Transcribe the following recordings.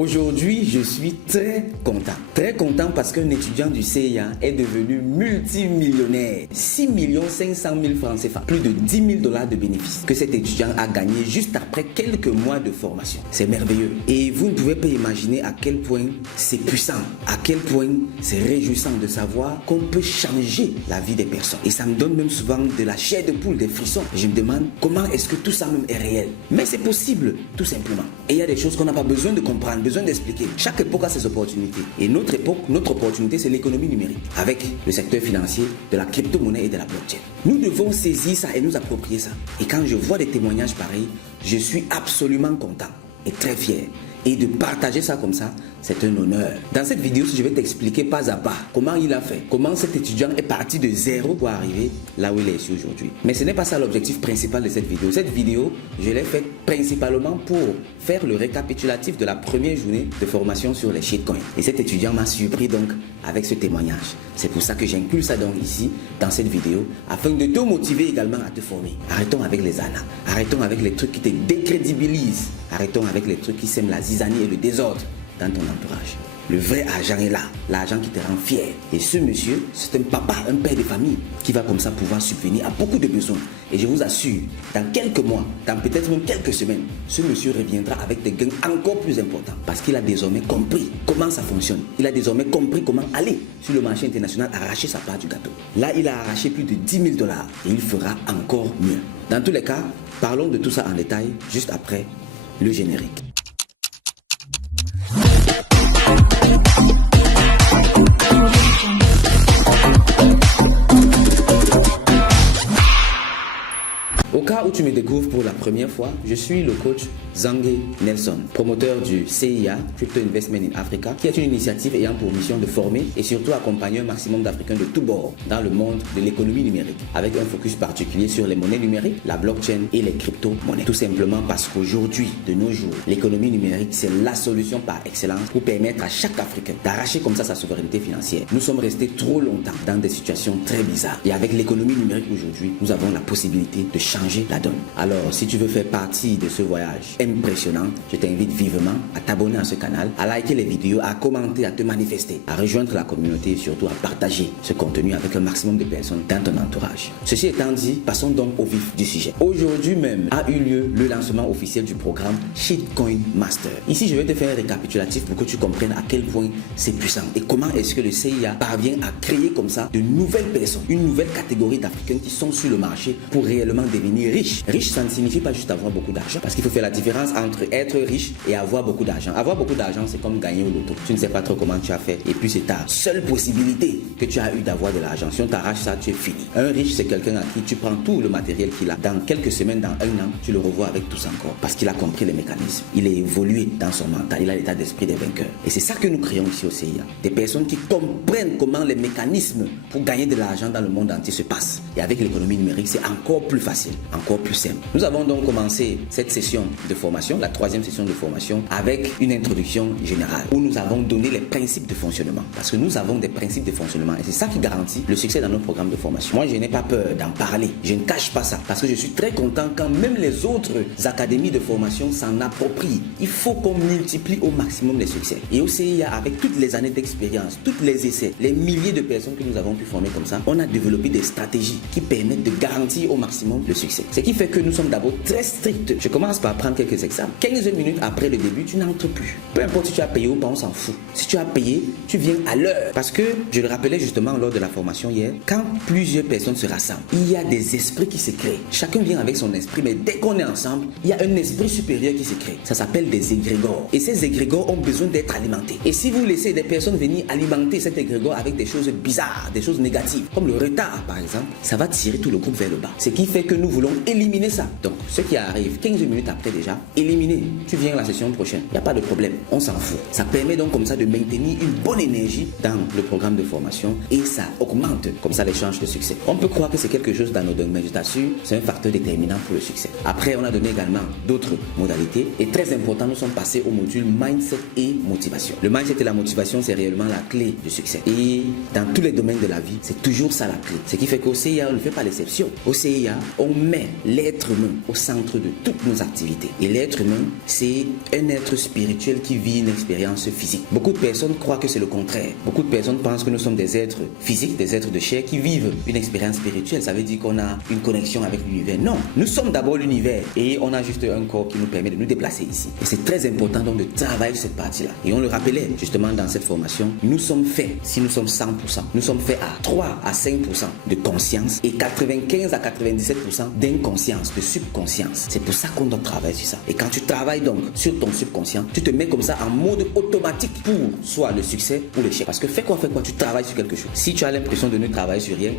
Aujourd'hui, je suis très content. Très content parce qu'un étudiant du CIA est devenu multimillionnaire. 6 500 000 francs CFA, plus de 10 000 $ de bénéfices que cet étudiant a gagné juste après quelques mois de formation. C'est merveilleux. Et vous ne pouvez pas imaginer à quel point c'est puissant, à quel point c'est réjouissant de savoir qu'on peut changer la vie des personnes. Et ça me donne même souvent de la chair de poule, des frissons. Et je me demande comment est-ce que tout ça même est réel. Mais c'est possible, tout simplement. Et il y a des choses qu'on n'a pas besoin de comprendre, besoin d'expliquer. Chaque époque a ses opportunités. Et notre époque, notre opportunité, c'est l'économie numérique. Avec le secteur financier, de la crypto-monnaie et de la blockchain. Nous devons saisir ça et nous approprier ça. Et quand je vois des témoignages pareils, je suis absolument content et très fier. Et de partager ça comme ça, c'est un honneur. Dans cette vidéo, je vais t'expliquer pas à pas comment il a fait, comment cet étudiant est parti de zéro pour arriver là où il est ici aujourd'hui. Mais ce n'est pas ça l'objectif principal de cette vidéo. Cette vidéo, je l'ai faite principalement pour faire le récapitulatif de la première journée de formation sur les shitcoins. Et cet étudiant m'a surpris donc avec ce témoignage. C'est pour ça que j'inclus ça donc ici, dans cette vidéo, afin de te motiver également à te former. Arrêtons avec les arnaques, arrêtons avec les trucs qui te décrédibilisent, arrêtons avec les trucs qui sèment la zizanie et le désordre dans ton entourage. Le vrai argent est là, l'argent qui te rend fier. Et ce monsieur, c'est un papa, un père de famille qui va comme ça pouvoir subvenir à beaucoup de besoins. Et je vous assure, dans quelques mois, dans peut-être même quelques semaines, ce monsieur reviendra avec des gains encore plus importants. Parce qu'il a désormais compris comment ça fonctionne. Il a désormais compris comment aller sur le marché international arracher sa part du gâteau. Là, il a arraché plus de 10 000 $ et il fera encore mieux. Dans tous les cas, parlons de tout ça en détail juste après le générique. Au cas où tu me découvres pour la première fois, je suis le coach Zangé Nelson, promoteur du CIA, Crypto Investment in Africa, qui est une initiative ayant pour mission de former et surtout accompagner un maximum d'Africains de tous bords dans le monde de l'économie numérique, avec un focus particulier sur les monnaies numériques, la blockchain et les crypto-monnaies. Tout simplement parce qu'aujourd'hui, de nos jours, l'économie numérique, c'est la solution par excellence pour permettre à chaque Africain d'arracher comme ça sa souveraineté financière. Nous sommes restés trop longtemps dans des situations très bizarres. Et avec l'économie numérique aujourd'hui, nous avons la possibilité de changer la donne. Alors, si tu veux faire partie de ce voyage impressionnant, je t'invite vivement à t'abonner à ce canal, à liker les vidéos, à commenter, à te manifester, à rejoindre la communauté et surtout à partager ce contenu avec un maximum de personnes dans ton entourage. Ceci étant dit, passons donc au vif du sujet. Aujourd'hui même a eu lieu le lancement officiel du programme Shitcoin Master. Ici, je vais te faire un récapitulatif pour que tu comprennes à quel point c'est puissant et comment est-ce que le CIA parvient à créer comme ça de nouvelles personnes, une nouvelle catégorie d'Africains qui sont sur le marché pour réellement devenir riche. Riche, ça ne signifie pas juste avoir beaucoup d'argent, parce qu'il faut faire la différence entre être riche et avoir beaucoup d'argent. Avoir beaucoup d'argent, c'est comme gagner au loto. Tu ne sais pas trop comment tu as fait et puis c'est ta seule possibilité que tu as eu d'avoir de l'argent. Si on t'arrache ça, tu es fini. Un riche, c'est quelqu'un à qui tu prends tout le matériel qu'il a. Dans quelques semaines, dans un an, tu le revois avec tout encore parce qu'il a compris les mécanismes. Il est évolué dans son mental. Il a l'état d'esprit des vainqueurs. Et c'est ça que nous créons ici au CIA. Des personnes qui comprennent comment les mécanismes pour gagner de l'argent dans le monde entier se passent. Et avec l'économie numérique, c'est encore plus facile, encore plus simple. Nous avons donc commencé cette session de formation, la troisième session de formation, avec une introduction générale où nous avons donné les principes de fonctionnement. Parce que nous avons des principes de fonctionnement et c'est ça qui garantit le succès dans nos programmes de formation. Moi, je n'ai pas peur d'en parler. Je ne cache pas ça parce que je suis très content quand même les autres académies de formation s'en approprient. Il faut qu'on multiplie au maximum les succès. Et au CIA, avec toutes les années d'expérience, tous les essais, les milliers de personnes que nous avons pu former comme ça, on a développé des stratégies qui permettent de garantir au maximum le succès. Ce qui fait que nous sommes d'abord très stricts. Je commence par prendre quelques exemples. 15 minutes après le début, tu n'entres plus. Peu importe si tu as payé ou pas, on s'en fout. Si tu as payé, tu viens à l'heure. Parce que, je le rappelais justement lors de la formation hier, quand plusieurs personnes se rassemblent, il y a des esprits qui se créent. Chacun vient avec son esprit, mais dès qu'on est ensemble, il y a un esprit supérieur qui se crée. Ça s'appelle des égrégores. Et ces égrégores ont besoin d'être alimentés. Et si vous laissez des personnes venir alimenter cet égrégore avec des choses bizarres, des choses négatives, comme le retard par exemple, ça va tirer tout le groupe vers le bas. Ce qui fait que nous voulons éliminer ça. Donc, ce qui arrive 15 minutes après déjà, éliminé. Tu viens la session prochaine. Il n'y a pas de problème. On s'en fout. Ça permet donc comme ça de maintenir une bonne énergie dans le programme de formation et ça augmente comme ça les chances de succès. On peut croire que c'est quelque chose d'anodin, mais je t'assure, c'est un facteur déterminant pour le succès. Après, on a donné également d'autres modalités et très important, nous sommes passés au module mindset et motivation. Le mindset et la motivation, c'est réellement la clé du succès. Et dans tous les domaines de la vie, c'est toujours ça la clé. Ce qui fait qu'au CIA, on ne fait pas l'exception. Au CIA, on met met l'être humain au centre de toutes nos activités. Et l'être humain, c'est un être spirituel qui vit une expérience physique. Beaucoup de personnes croient que c'est le contraire. Beaucoup de personnes pensent que nous sommes des êtres physiques, des êtres de chair qui vivent une expérience spirituelle. Ça veut dire qu'on a une connexion avec l'univers. Non, nous sommes d'abord l'univers et on a juste un corps qui nous permet de nous déplacer ici. Et c'est très important donc de travailler sur cette partie-là. Et on le rappelait justement dans cette formation, nous sommes faits, si nous sommes 100%, nous sommes faits à 3 à 5% de conscience et 95 à 97% d'inconscience, de subconscience. C'est pour ça qu'on doit travailler sur ça. Et quand tu travailles donc sur ton subconscient, tu te mets comme ça en mode automatique pour soit le succès ou l'échec. Parce que fais quoi, tu travailles sur quelque chose. Si tu as l'impression de ne travailler sur rien,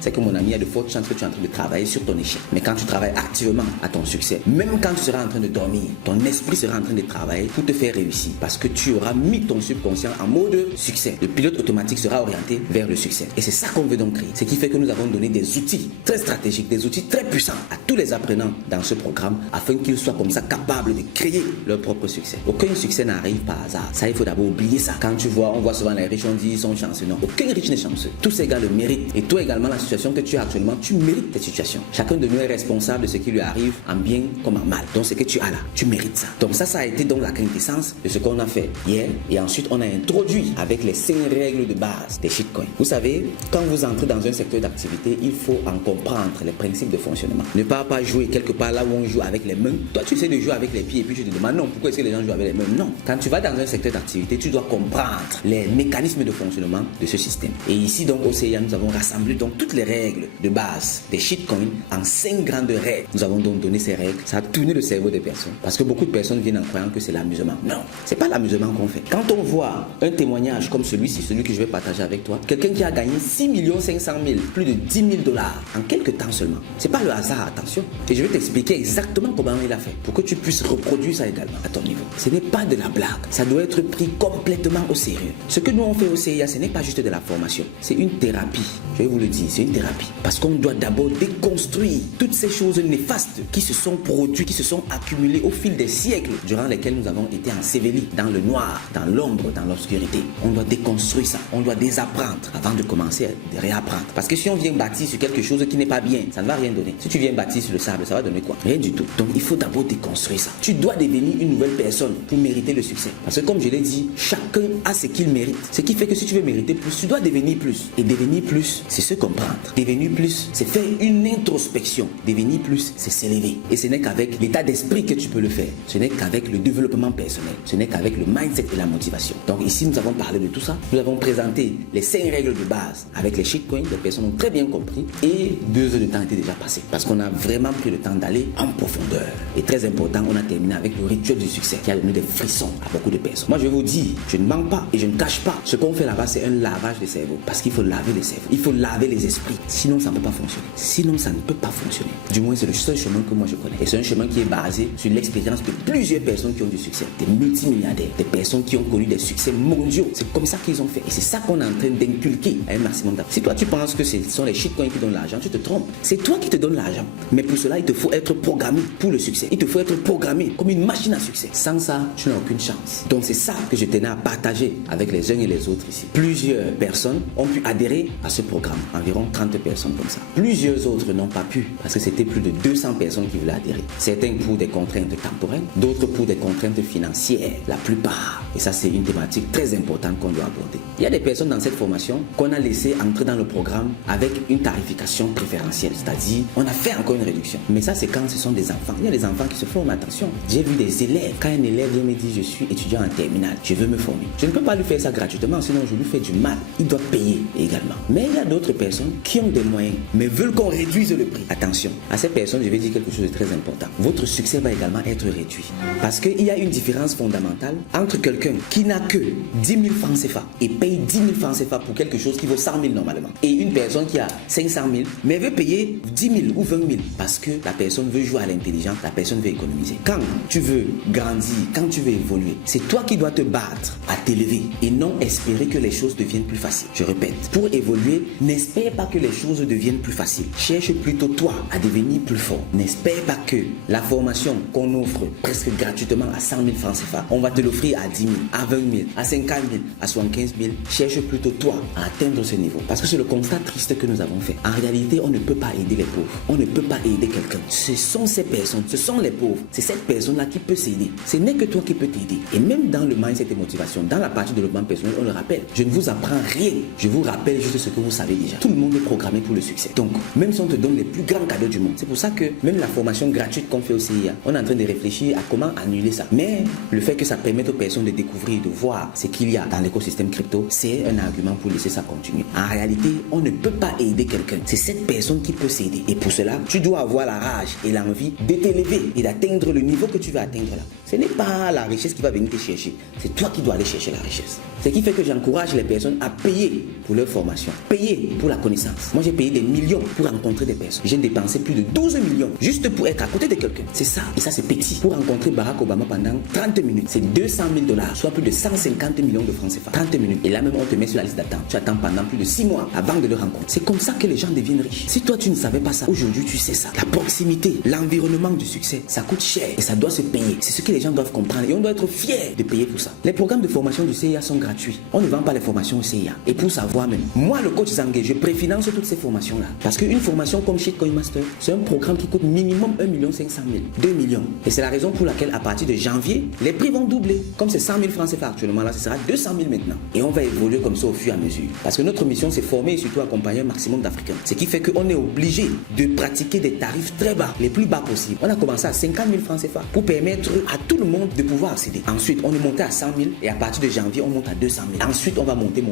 c'est que mon ami, il y a de fortes chances que tu es en train de travailler sur ton échec. Mais quand tu travailles activement à ton succès, même quand tu seras en train de dormir, ton esprit sera en train de travailler pour te faire réussir. Parce que tu auras mis ton subconscient en mode succès. Le pilote automatique sera orienté vers le succès. Et c'est ça qu'on veut donc créer. Ce qui fait que nous avons donné des outils très stratégiques, des outils très puissants à tous les apprenants dans ce programme afin qu'ils soient comme ça capables de créer leur propre succès. Aucun succès n'arrive par hasard. Ça, il faut d'abord oublier ça. Quand on voit souvent les riches, on dit ils sont chanceux. Non, aucun riche n'est chanceux. Tous ces gars le méritent. Et toi également, la situation que tu as actuellement, tu mérites cette situation. Chacun de nous est responsable de ce qui lui arrive en bien comme en mal. Donc ce que tu as là, tu mérites ça. Donc ça a été donc la quintessence de ce qu'on a fait hier. Et ensuite, on a introduit avec les 5 règles de base des shitcoins. Vous savez, quand vous entrez dans un secteur d'activité, il faut en comprendre les principes de fonctionnement. Ne pas jouer quelque part là où on joue avec les mains. Toi, tu essaies de jouer avec les pieds et puis tu te demandes non, pourquoi est-ce que les gens jouent avec les mains? Non. Quand tu vas dans un secteur d'activité, tu dois comprendre les mécanismes de fonctionnement de ce système. Et ici, donc, au CIA, nous avons rassemblé donc toutes les règles de base des shitcoins en 5 grandes règles. Nous avons donc donné ces règles. Ça a tourné le cerveau des personnes. Parce que beaucoup de personnes viennent en croyant que c'est l'amusement. Non, c'est pas l'amusement qu'on fait. Quand on voit un témoignage comme celui-ci, celui que je vais partager avec toi, quelqu'un qui a gagné 6 500 000, plus de 10 000 $ en quelques temps seulement. C'est pas le hasard, attention. Et je vais t'expliquer exactement comment il a fait pour que tu puisses reproduire ça également à ton niveau. Ce n'est pas de la blague. Ça doit être pris complètement au sérieux. Ce que nous on fait au CIA, ce n'est pas juste de la formation. C'est une thérapie. Je vais vous le dire, c'est une thérapie. Parce qu'on doit d'abord déconstruire toutes ces choses néfastes qui se sont produites, qui se sont accumulées au fil des siècles durant lesquels nous avons été ensevelis dans le noir, dans l'ombre, dans l'obscurité. On doit déconstruire ça. On doit désapprendre avant de commencer à réapprendre. Parce que si on vient bâtir sur quelque chose qui n'est pas bien, ça ne va rien donner. Si tu viens bâtir sur le sable, ça va donner quoi? Rien du tout. Donc il faut d'abord déconstruire ça. Tu dois devenir une nouvelle personne pour mériter le succès. Parce que comme je l'ai dit, chacun a ce qu'il mérite. Ce qui fait que si tu veux mériter plus, tu dois devenir plus. Et devenir plus, c'est se comprendre. Devenir plus, c'est faire une introspection. Devenir plus, c'est s'élever. Et ce n'est qu'avec l'état d'esprit que tu peux le faire. Ce n'est qu'avec le développement personnel. Ce n'est qu'avec le mindset et la motivation. Donc ici, nous avons parlé de tout ça. Nous avons présenté les 5 règles de base avec les shitcoins. Les personnes ont très bien compris. Et 2 heures de temps étaient déjà passées. Parce qu'on a vraiment pris le temps d'aller en profondeur. Et très important, on a terminé avec le rituel du succès qui a donné des frissons à beaucoup de personnes. Moi, je vous dis, je ne mens pas et je ne cache pas. Ce qu'on fait là-bas, c'est un lavage de cerveau. Parce qu'il faut laver les cerveaux. Il faut laver les esprits. Sinon, ça ne peut pas fonctionner. Sinon, ça ne peut pas fonctionner. Du moins, c'est le seul chemin que moi je connais. Et c'est un chemin qui est basé sur l'expérience de plusieurs personnes qui ont du succès. Des multimilliardaires, des personnes qui ont connu des succès mondiaux. C'est comme ça qu'ils ont fait. Et c'est ça qu'on est en train d'inculquer à un maximum d'argent. Si toi, tu penses que ce sont les shitcoins qui donnent l'argent, tu te trompes. C'est toi qui te donnes l'argent. Mais pour cela, il te faut être programmé pour le succès. Il te faut être programmé comme une machine à succès. Sans ça, tu n'as aucune chance. Donc c'est ça que je tenais à partager avec les uns et les autres ici. Plusieurs personnes ont pu adhérer à ce programme. Environ 30 personnes comme ça. Plusieurs autres n'ont pas pu parce que c'était plus de 200 personnes qui voulaient adhérer. Certains pour des contraintes temporelles, d'autres pour des contraintes financières. La plupart. Et ça, c'est une thématique très importante qu'on doit aborder. Il y a des personnes dans cette formation qu'on a laissé entrer dans le programme avec une tarification préférentielle. C'est-à-dire, on a fait encore une réduction. Mais ça, c'est quand ce sont des enfants. Il y a des enfants qui se forment. Attention, j'ai vu des élèves. Quand un élève vient me dire, je suis étudiant en terminale, je veux me former. Je ne peux pas lui faire ça gratuitement, sinon je lui fais du mal. Il doit payer également. Mais il y a d'autres personnes qui ont des moyens, mais veulent qu'on réduise le prix. Attention, à ces personnes, je vais dire quelque chose de très important. Votre succès va également être réduit. Parce qu'il y a une différence fondamentale entre quelqu'un qui n'a que 10 000 francs CFA et paye 10 000 francs CFA pour quelque chose qui vaut 100 000 normalement. Et une personne qui a 500 000, mais veut payer 10 000 ou 20 000 parce que la personne veut jouer à l'intelligence, la personne veut économiser. Quand tu veux grandir, quand tu veux évoluer, c'est toi qui dois te battre à t'élever et non espérer que les choses deviennent plus faciles. Je répète, pour évoluer, n'espère pas que les choses deviennent plus faciles. Cherche plutôt toi à devenir plus fort. N'espère pas que la formation qu'on offre presque gratuitement à 100 000 francs CFA, on va te l'offrir à 10 000, à 20 000, à 50 000, à 75 000. Cherche plutôt toi à atteindre ce niveau. Parce que c'est le constat triste que nous avons fait. En réalité, on ne peut pas aider les pauvres. On ne ne peut pas aider quelqu'un. Ce sont ces personnes, ce sont les pauvres. C'est cette personne-là qui peut s'aider. Ce n'est que toi qui peux t'aider. Et même dans le mindset et motivation, dans la partie de développement personnel, on le rappelle. Je ne vous apprends rien. Je vous rappelle juste ce que vous savez déjà. Tout le monde est programmé pour le succès. Donc, même si on te donne les plus grands cadeaux du monde, c'est pour ça que même la formation gratuite qu'on fait au CIA, on est en train de réfléchir à comment annuler ça. Mais le fait que ça permette aux personnes de découvrir, de voir ce qu'il y a dans l'écosystème crypto, c'est un argument pour laisser ça continuer. En réalité, on ne peut pas aider quelqu'un. C'est cette personne qui peut s'aider. Et pour cela, tu dois avoir la rage et l'envie de t'élever et d'atteindre le niveau que tu veux atteindre là. Ce n'est pas la richesse qui va venir te chercher. C'est toi qui dois aller chercher la richesse. Ce qui fait que j'encourage les personnes à payer pour leur formation, payer pour la connaissance. Moi, j'ai payé des millions pour rencontrer des personnes. J'ai dépensé plus de 12 millions juste pour être à côté de quelqu'un. C'est ça. Et ça, c'est petit. Pour rencontrer Barack Obama pendant 30 minutes, c'est 200 000 $, soit plus de 150 millions de francs CFA. 30 minutes. Et là même, on te met sur la liste d'attente. Tu attends pendant plus de 6 mois avant de le rencontrer. C'est comme ça que les gens deviennent riches. Si toi, tu ne savais pas ça, aujourd'hui, tu sais ça. La proximité, l'environnement du succès, ça coûte cher et ça doit se payer. C'est ce que les gens doivent comprendre et on doit être fiers de payer pour ça. Les programmes de formation du CIA sont gratuits. On ne vend pas les formations au CIA. Et pour savoir même, moi, le coach Zangué, je préfinance toutes ces formations-là. Parce qu'une formation comme Shitcoin Master, c'est un programme qui coûte minimum 1 500 000, 2 millions. Et c'est la raison pour laquelle, à partir de janvier, les prix vont doubler. Comme c'est 100 000 francs CFA actuellement, là, ce sera 200 000 maintenant. Et on va évoluer comme ça au fur et à mesure. Parce que notre mission, c'est former et surtout accompagner un maximum d'Africains. Ce qui fait qu'on est obligé de pratiquer des tarifs très bas, les plus bas possibles. On a commencé à 50 000 francs CFA pour permettre à tout le monde de pouvoir accéder. Ensuite, on est monté à 100 000 et à partir de janvier, on monte à 200 000. Ensuite, on va monter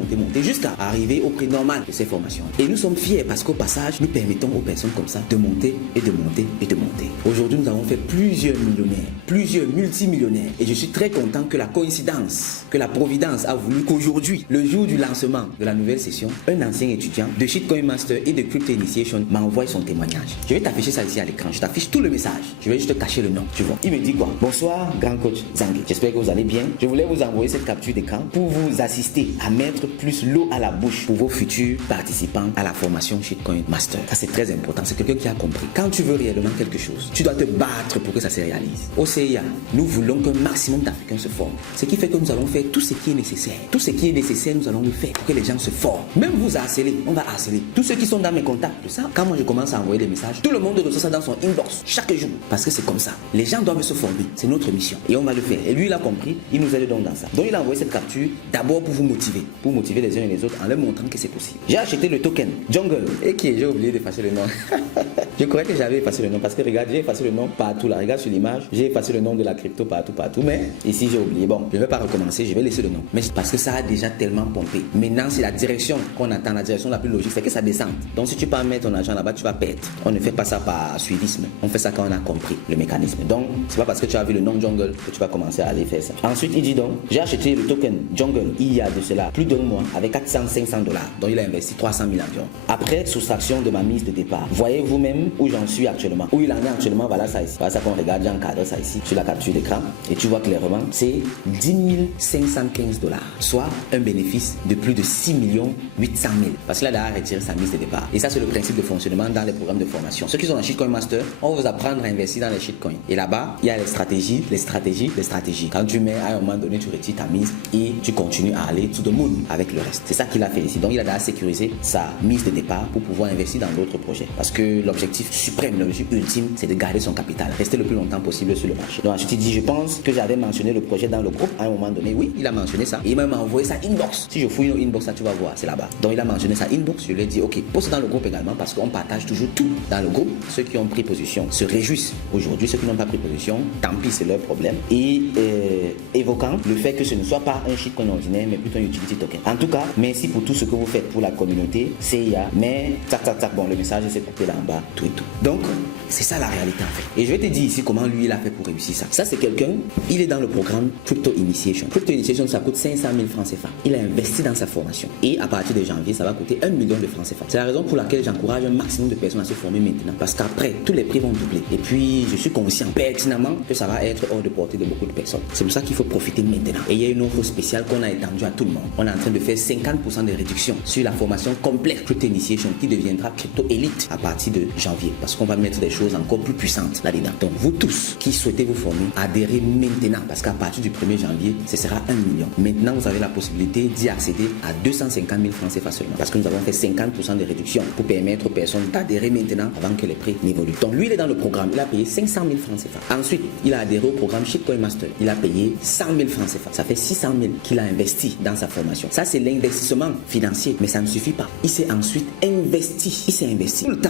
jusqu'à arriver au prix normal de ces formations. Et nous sommes fiers parce qu'au passage, nous permettons aux personnes comme ça de monter et de monter et de monter. Aujourd'hui, nous avons fait plusieurs millionnaires, plusieurs multimillionnaires. Et je suis très content que la coïncidence, que la providence a voulu qu'aujourd'hui, le jour du lancement de la nouvelle session, un ancien étudiant de Shitcoin Master et de Crypto Initiation m'envoie son témoignage. Je vais t'afficher ça ici à l'écran. Je t'affiche tout le message. Je vais juste te cacher le nom. Tu vois. Il me dit quoi? Bonsoir, grand coach Zangué. J'espère que vous allez bien. Je voulais vous envoyer cette capture d'écran pour vous assister à mettre plus l'eau à la bouche pour vos futurs participants à la formation Shitcoin Master. Ça, c'est très important. C'est quelqu'un qui a compris. Quand tu veux réellement quelque chose, tu dois te battre pour que ça se réalise. Au CIA, nous voulons qu'un maximum d'Africains se forment. Ce qui fait que nous allons faire tout ce qui est nécessaire. Tout ce qui est nécessaire, nous allons le faire pour que les gens se forment. Même vous harceler, on va harceler. Tous ceux qui sont dans mes contacts, ça, quand moi je commence à envoyer des messages, tout le monde reçoit ça dans son inbox chaque jour. Parce que c'est comme ça. Les gens doivent se former. C'est notre mission. Et on va le faire. Et lui, il a compris. Il nous aide donc dans ça. Donc, il a envoyé cette capture d'abord pour vous motiver. Pour motiver les uns et les autres en leur montrant que c'est possible. J'ai acheté le token Jungle. Et qui est, j'ai oublié d'effacer le nom. Je croyais que j'avais effacé le nom. Parce que regarde, j'ai effacé le nom partout là. Regarde sur l'image. J'ai effacé le nom de la crypto partout. Mais ici, j'ai oublié. Bon, je ne vais pas recommencer. Je vais laisser le nom. Mais parce que ça a déjà tellement pompé. Maintenant, c'est la direction qu'on attend. La direction la plus logique, c'est que ça descende. Donc, si tu peux mettre ton argent là-bas, tu vas perdre. On ne fait pas ça par suivisme. On fait ça quand on a compris le mécanisme. Donc, c'est pas parce que tu as vu le nom Jungle que tu vas commencer à aller faire ça. Ensuite, il dit donc, j'ai acheté le token Jungle il y a de cela plus d'un mois avec 400-500 $. Donc, il a investi 300 000 environ. Après soustraction de ma mise de départ, voyez vous-même où j'en suis actuellement. Où il en est actuellement, voilà ça ici. Voilà ça qu'on regarde, j'encadre ça ici sur la capture d'écran. Et tu vois clairement, c'est 10 515 $. Soit un bénéfice de plus de 6 800 000. Parce qu'il a déjà retiré sa mise de départ. Et ça, c'est le principe de fonctionnement dans les programmes de formation. Ceux qui sont dans Shitcoin Master, on va vous apprendre à investir dans les shitcoins. Et là-bas, il y a les stratégies. Quand tu mets à un moment donné, tu retires ta mise et tu continues à aller to the moon avec le reste. C'est ça qu'il a fait ici. Donc, il a déjà sécurisé sa mise de départ pour pouvoir investir dans d'autres projets. Parce que l'objectif suprême, l'objectif ultime, c'est de garder son capital, rester le plus longtemps possible sur le marché. Donc, ensuite, il dit, je pense que j'avais mentionné le projet dans le groupe à un moment donné. Oui, il a mentionné ça. Et il m'a même envoyé sa inbox. Si je fouille nos inbox, là, tu vas voir, c'est là-bas. Donc, il a mentionné sa inbox. Je lui ai dit, ok, poste dans le groupe également parce qu'on partage toujours tout dans le groupe. Ceux qui ont pris position se réjouissent aujourd'hui. Ceux qui n'ont pas pris position, tant pis, c'est leur problème. Et évoquant le fait que ce ne soit pas un shitcoin ordinaire, mais plutôt un utility token. En tout cas, merci pour tout ce que vous faites pour la communauté CIA. Mais, bon, le message s'est coupé là en bas, tout et tout. Donc, c'est ça la réalité en fait. Et je vais te dire ici comment lui il a fait pour réussir ça. Ça, c'est quelqu'un, il est dans le programme Crypto Initiation. Crypto Initiation, ça coûte 500 000 francs CFA. Il a investi dans sa formation. Et à partir de janvier, ça va coûter 1 million de francs CFA. C'est la raison pour laquelle j'encourage un maximum de personnes à se former maintenant. Parce qu'après, tous les prix vont doubler. Et puis, je suis conscient pertinemment que ça va être hors de portée de beaucoup de personnes. C'est pour ça qu'il faut profiter maintenant. Et il y a une offre spéciale qu'on a étendue à tout le monde. On est en train de faire 50% de réduction sur la formation complète Crypto Initiation qui deviendra Crypto Elite à partir de janvier. Parce qu'on va mettre des choses encore plus puissantes là-dedans. Donc, vous tous qui souhaitez vous former, adhérez maintenant. Parce qu'à partir du 1er janvier, ce sera 1 million. Maintenant, vous avez la possibilité d'y accéder à 250 000 francs CFA seulement. Parce que nous avons fait 50% de réduction pour permettre aux personnes d'adhérer maintenant an avant que les prix n'évoluent. Donc lui, il est dans le programme, il a payé 500 000 francs CFA. Ensuite, il a adhéré au programme Shitcoin Master. Il a payé 100 000 francs CFA. Ça fait 600 000 qu'il a investi dans sa formation. Ça, c'est l'investissement financier, mais ça ne suffit pas. Il s'est ensuite investi. Il s'est investi. Tout le temps,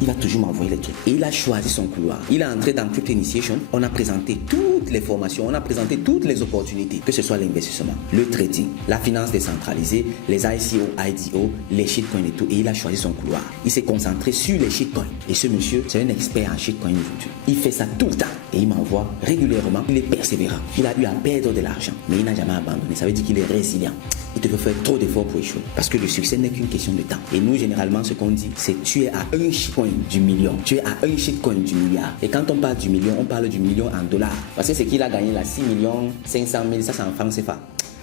il va toujours m'envoyer les trucs. Et il a choisi son couloir. Il est entré dans Crypto Initiation. On a présenté toutes les formations, on a présenté toutes les opportunités, que ce soit l'investissement, le trading, la finance décentralisée, les ICO, IDO, les shitcoins et tout. Et il a choisi son couloir. Il s'est concentré sur les shitcoins. Et ce monsieur, c'est un expert en shitcoin aujourd'hui. Il fait ça tout le temps. Et il m'envoie régulièrement. Il est persévérant. Il a eu à perdre de l'argent, mais il n'a jamais abandonné. Ça veut dire qu'il est résilient. Il te faut faire trop d'efforts pour échouer. Parce que le succès n'est qu'une question de temps. Et nous, généralement, ce qu'on dit, c'est que tu es à un shitcoin du million. Tu es à un shitcoin du milliard. Et quand on parle du million, on parle du million en dollars. Parce que c'est qu'il a gagné là 6 500 000, ça c'est en francs CFA.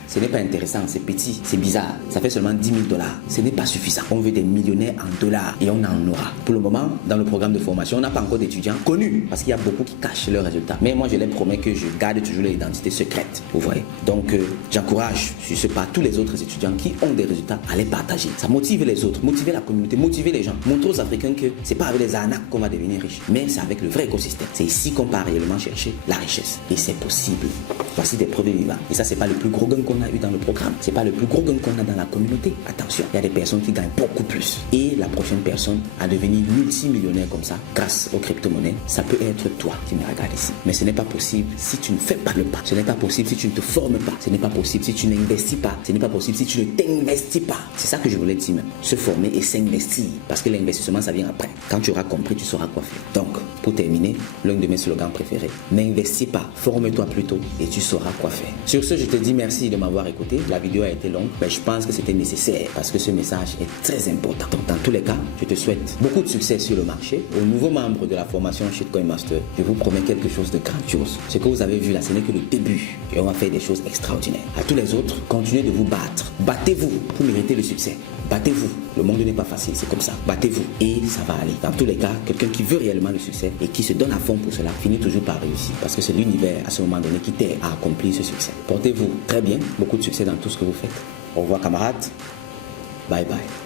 Ce n'est pas intéressant, c'est petit, c'est bizarre. Ça fait seulement 10 000 $. Ce n'est pas suffisant. On veut des millionnaires en dollars et on en aura. Pour le moment, dans le programme de formation, on n'a pas encore d'étudiants connus parce qu'il y a beaucoup qui cachent leurs résultats. Mais moi, je les promets que je garde toujours leur identité secrète. Vous voyez. Donc, j'encourage sur ce pas tous les autres étudiants qui ont des résultats à les partager. Ça motive les autres, motiver la communauté, motiver les gens. Montrer aux Africains que c'est pas avec les arnaques qu'on va devenir riche, mais c'est avec le vrai écosystème. C'est ici qu'on part réellement chercher la richesse. Et c'est possible. Voici des preuves vivantes. Et ça, c'est pas le plus gros gain qu'on a eu dans le programme. C'est pas le plus gros gain qu'on a dans la communauté. Attention, il y a des personnes qui gagnent beaucoup plus. Et la prochaine personne à devenir multimillionnaire comme ça, grâce aux crypto-monnaies, ça peut être toi qui me regardes ici. Mais ce n'est pas possible si tu ne fais pas le pas. Ce n'est pas possible si tu ne te formes pas. Ce n'est pas possible si tu n'investis pas. Ce n'est pas possible si tu ne t'investis pas. C'est ça que je voulais dire même. Se former et s'investir. Parce que l'investissement, ça vient après. Quand tu auras compris, tu sauras quoi faire. Donc, pour terminer, l'un de mes slogans préférés. N'investis pas. Forme-toi plutôt et tu sauras quoi faire. Sur ce, je te dis merci de m'avoir écouté. La vidéo a été longue, mais je pense que c'était nécessaire parce que ce message est très important. Donc, dans tous les cas, je te souhaite beaucoup de succès sur le marché. Aux nouveaux membres de la formation Shitcoin Master, je vous promets quelque chose de grandiose. Ce que vous avez vu là, ce n'est que le début et on va faire des choses extraordinaires. À tous les autres, continuez de vous battre. Battez-vous pour mériter le succès. Battez-vous. Le monde n'est pas facile, c'est comme ça. Battez-vous et ça va aller. Dans tous les cas, quelqu'un qui veut réellement le succès et qui se donne à fond pour cela finit toujours par réussir parce que c'est l'univers à ce moment donné qui t'aide à accomplir ce succès. Portez-vous très bien. Beaucoup de succès dans tout ce que vous faites. Au revoir camarades. Bye bye.